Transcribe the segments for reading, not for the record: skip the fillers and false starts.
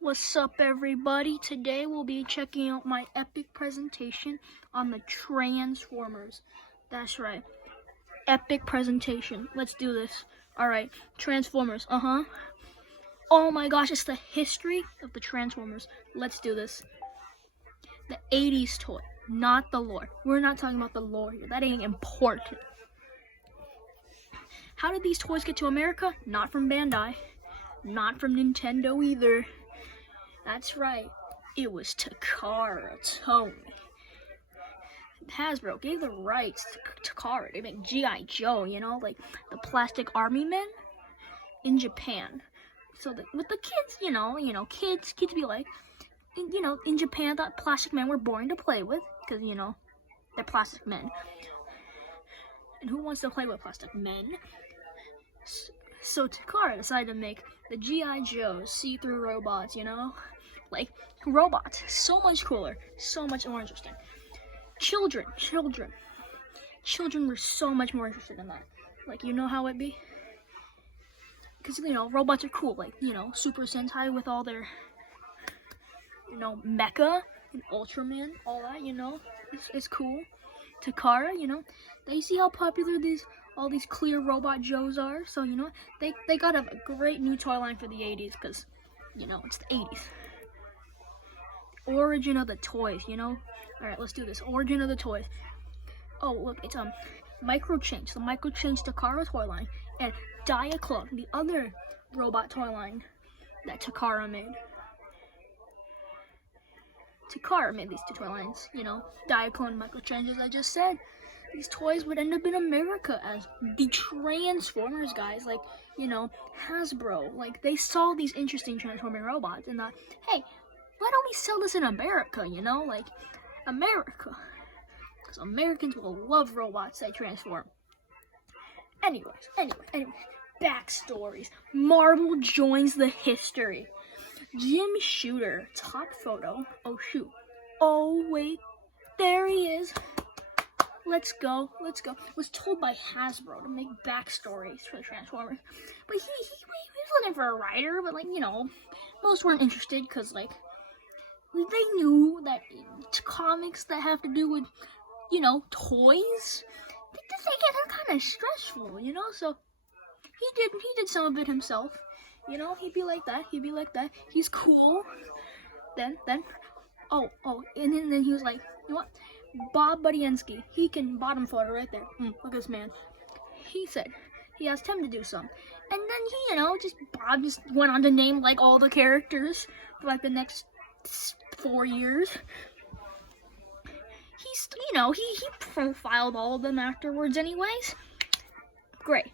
What's up, everybody? Today we'll be checking out my epic presentation on the Transformers. That's right, epic presentation. Let's do this. Alright, Transformers, Oh my gosh, it's the history of the Transformers. Let's do this. The 80s toy, not the lore. We're not talking about the lore here. That ain't important. How did these toys get to America? Not from Bandai. Not from Nintendo either. That's right, it was Takara Tomy. Hasbro gave the rights to Takara to make G.I. Joe, like the plastic army men in Japan. So that with the kids, kids be like, in Japan, that plastic men were boring to play with because, they're plastic men. And who wants to play with plastic men? So Takara decided to make the G.I. Joe see-through robots, like robots. So much cooler, so much more interesting. Children were so much more interested in that. Like, you know how it be? Because, robots are cool. Like, Super Sentai with all their, Mecha and Ultraman, all that, it's cool. Takara, they see how popular all these clear robot Joes are, so they got a great new toy line for the 80s because it's the 80s. Origin of the toys, Alright, let's do this. Origin of the toys. Oh, look, it's Micro Change, the Micro Change Takara toy line, and Diaclone, the other robot toy line that Takara made. Takara made these two toy lines, Diaclone and Micro Change, as I just said. These toys would end up in America as the Transformers guys, like, Hasbro. Like, they saw these interesting transforming robots and thought, hey, why don't we sell this in America, like, America. Because Americans will love robots that transform. Anyway, backstories. Marvel joins the history. Jim Shooter, top photo. Oh, shoot. Oh, wait, there he is. Let's go. Was told by Hasbro to make backstories for the Transformers. But he was looking for a writer, but, most weren't interested because, they knew that comics that have to do with, toys, they're kind of stressful, so he did some of it himself. He'd be like that. He's cool. Then, and then he was like, you know what? Bob Budiansky, he can bottom photo right there. Look at this man. He said he asked him to do some, and then Bob just went on to name all the characters for the next 4 years. He profiled all of them afterwards, anyways. Great.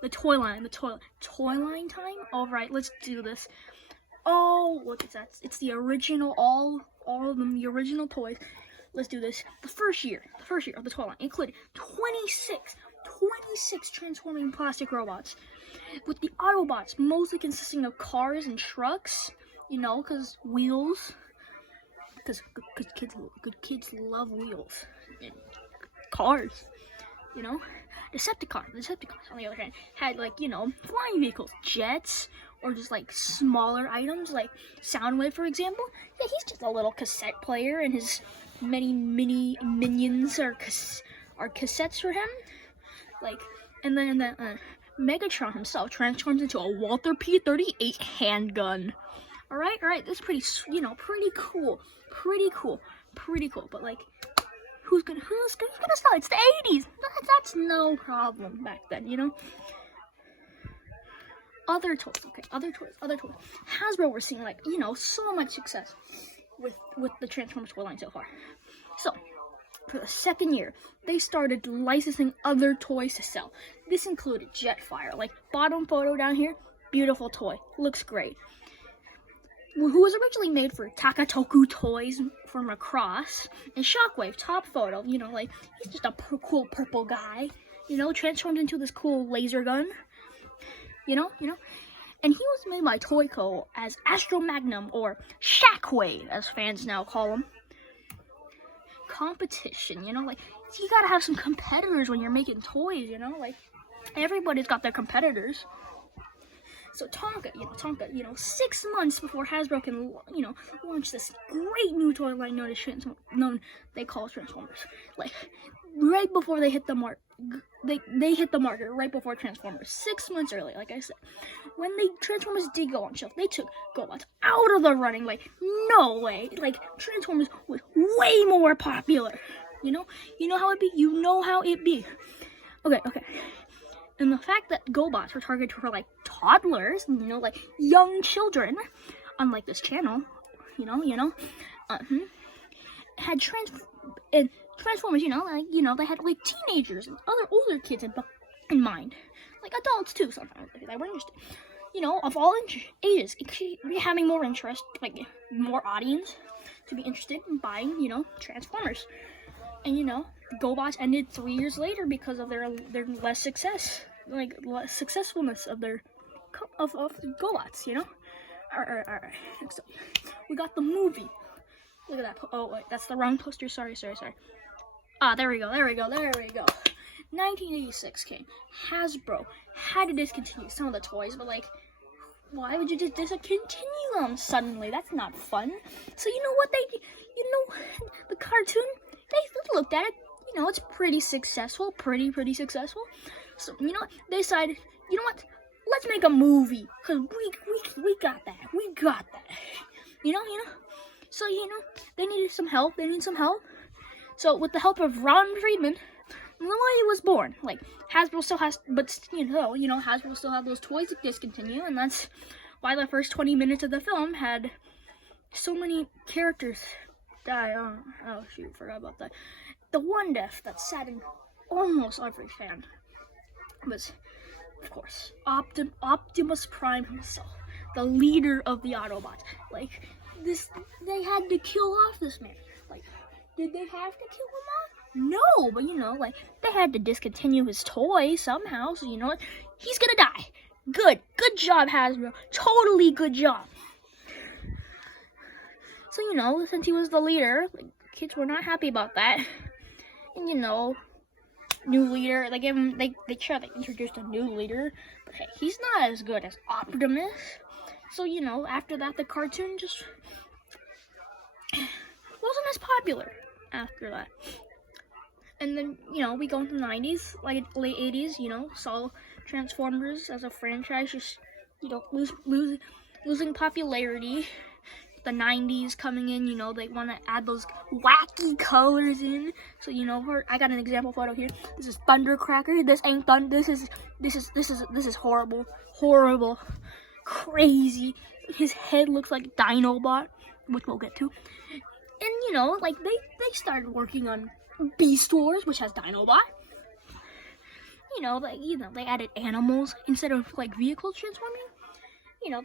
The toy line time. All right, let's do this. Oh, look at that! It's the original, all of them, the original toys. Let's do this. The first year of the toy line included 26 transforming plastic robots, with the Autobots mostly consisting of cars and trucks. Because wheels. Because good kids love wheels and cars. Decepticons, on the other hand, had flying vehicles, jets, or just smaller items like Soundwave, for example. Yeah, he's just a little cassette player, and his many mini minions are cassettes for him. And then Megatron himself transforms into a Walther P-38 handgun. All right, that's pretty cool. But who's gonna sell it? It's the 80s. That's no problem back then, Other toys. Hasbro were seeing so much success with the Transformers toy line so far. So for the second year, they started licensing other toys to sell. This included Jetfire, bottom photo down here. Beautiful toy, looks great. Who was originally made for Takatoku Toys from Macross, and Shockwave, top photo, he's just a cool purple guy, transformed into this cool laser gun, and he was made by Toyco as Astro Magnum, or Shockwave, as fans now call him. Competition, you gotta have some competitors when you're making toys, everybody's got their competitors. So Tonka, 6 months before Hasbro can, launch this great new toy line they call Transformers. Like, right before they hit the mark, they hit the market right before Transformers. 6 months early, like I said. When Transformers did go on shelf, they took GoBots out of the running. Like, no way. Like, Transformers was way more popular. You know how it be? You know how it be. Okay. And the fact that GoBots were targeted for, like, toddlers, like, young children, unlike this channel, had Transformers, they had, like, teenagers and other older kids in mind. Like, adults, too, sometimes, if they were interested. Of all ages, it could be having more interest, like, more audience to be interested in buying, Transformers. And, GoBots ended 3 years later because of their less success. Like, less successfulness of their of GoBots, Alright. So we got the movie. Look at that. Oh wait, that's the wrong poster. Sorry. Ah, there we go. 1986 came. Hasbro had to discontinue some of the toys, but like, why would you just discontinue them suddenly? That's not fun. So you know what the cartoon, they looked at it. It's pretty successful, pretty successful. So, they decided, let's make a movie, because we got that. So, they needed some help. So, with the help of Ron Friedman, Lily was born. Like, Hasbro still has, but, Hasbro still had those toys to discontinue, and that's why the first 20 minutes of the film had so many characters die. Oh shoot, forgot about that. The one death that sat in almost every fan was, of course, Optimus Prime himself, the leader of the Autobots. Like, they had to kill off this man. Like, did they have to kill him off? No, but they had to discontinue his toy somehow, so he's gonna die. Good job, Hasbro. Totally good job. So, since he was the leader, kids were not happy about that. And, new leader, they introduced a new leader, but hey, he's not as good as Optimus. So, after that, the cartoon just wasn't as popular after that. And then, we go into the 90s, like late 80s, saw Transformers as a franchise just, losing popularity. The 90s coming in, they want to add those wacky colors in. So, I got an example photo here. This is Thundercracker. This ain't Thunder. This is horrible, crazy. His head looks like Dinobot, which we'll get to. And, they started working on Beast Wars, which has Dinobot. They added animals instead of, vehicles transforming.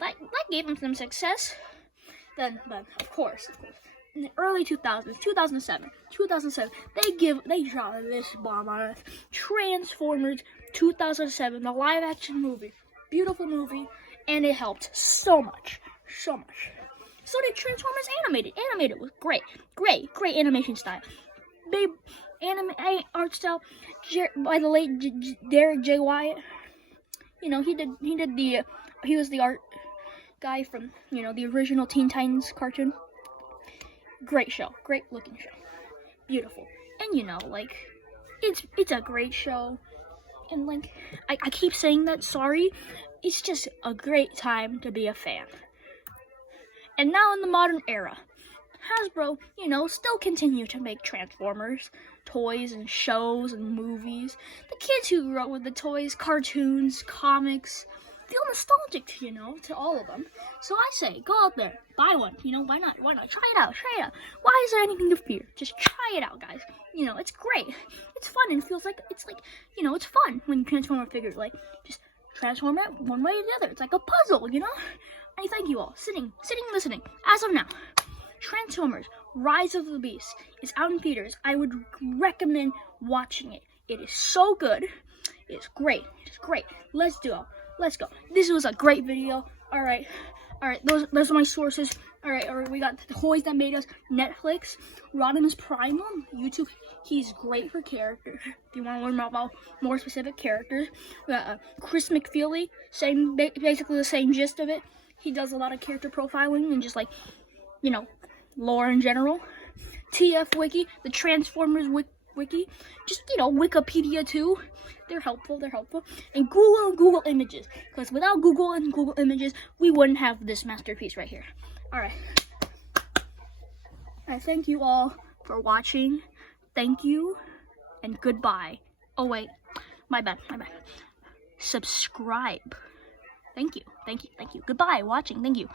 That gave them some success. Then, of course, in the early 2000s, 2007, they dropped this bomb on us. Transformers 2007, the live-action movie. Beautiful movie, and it helped so much. So did Transformers Animated. Animated was great animation style. Art style by the late Derek J. Wyatt. He was the art guy from, the original Teen Titans cartoon. Great show. Great looking show. Beautiful. And, it's a great show. And, I keep saying that, sorry. It's just a great time to be a fan. And now in the modern era, Hasbro, still continue to make Transformers, toys and shows and movies. The kids who grew up with the toys, cartoons, comics, feel nostalgic, to all of them. So I say, go out there, buy one. Why not? Try it out. Why is there anything to fear? Just try it out, guys. It's great. It's fun and feels like it's fun when you transform a figure. Just transform it one way or the other. It's like a puzzle, I thank you all, sitting, listening. As of now, Transformers: Rise of the Beast is out in theaters. I would recommend watching it. It is so good. It's great. Let's go. This was a great video. Alright, All right, those are my sources. All right, we got The Toys That Made Us, Netflix, Rodimus Primal, YouTube. He's great for characters. If you want to learn about more specific characters, we got Chris McFeely, basically the same gist of it. He does a lot of character profiling and just like, you know, lore in general. TF Wiki, the Transformers Wiki, just, you know, Wikipedia too. They're helpful, And Google Images, because without Google and Google Images, we wouldn't have this masterpiece right here. All right. I thank you all for watching. Thank you, and goodbye. Oh wait, my bad. Subscribe. Thank you. Goodbye, watching, thank you.